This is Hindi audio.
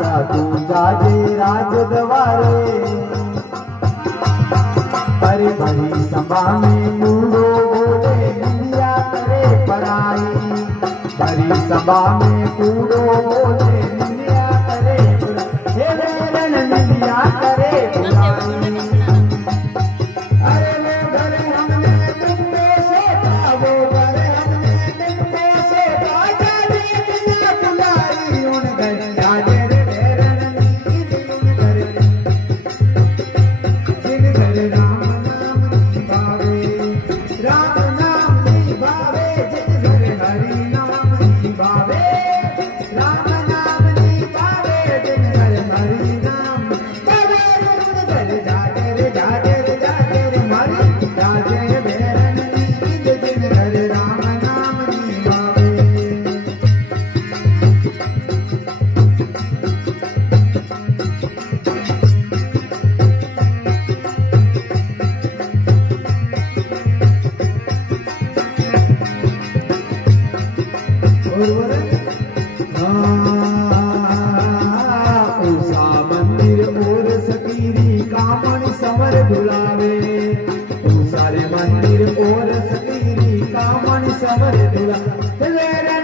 क्या तू जाजे राज द्वारे पर भरी सभा में कूड़ो बोले निंदिया करे पराई भरी सभा में कूड़ो बोले निंदिया करे हे वेरण निंदिया करे बुराई अरे वो घर हमने तुम पे सोचा वो घर हमने तुम पे सोचा जाने बिना बुलाई उन घर जाने रे वेरण नींद उन घर जिन घर राम नाम निभावे राम नाम निभावे जिन घर हरि नाम निभावे राम नाम निभावे जिन घर हरि नाम निभावे उन घर जागे रे जागे रे जागे रे हरि जागे वेरण नींद जिन घर राम नाम निभावे उषा मंदिर और सतीरी कामण समर धुलावे उषा रे मंदिर और सतीरी कामण समर धुलावे